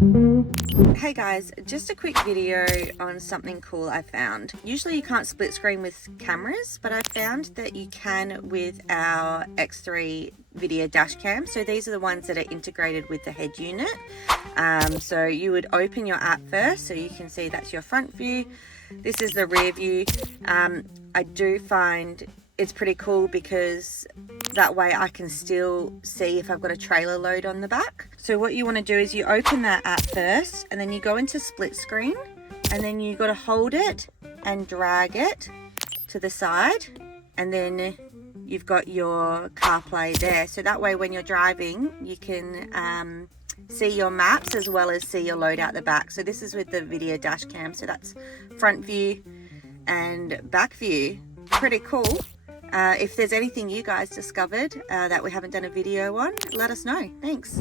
Hey guys, just a quick video on something cool I found. Usually you can't split screen with cameras, but I found that you can with our X3 Vhedia dash cam. So these are the ones that are integrated with the head unit. So you would open your app first, so you can see that's your front view. This is the rear view. I do find it's pretty cool because that way I can still see if I've got a trailer load on the back. So what you want to do is you open that app first, and then you go into split screen, and then you got to hold it and drag it to the side, and then you've got your CarPlay there. So that way when you're driving, you can see your maps as well as see your load out the back. So this is with the Vhedia dash cam. So that's front view and back view. Pretty cool. If there's anything you guys discovered that we haven't done a video on, let us know. Thanks.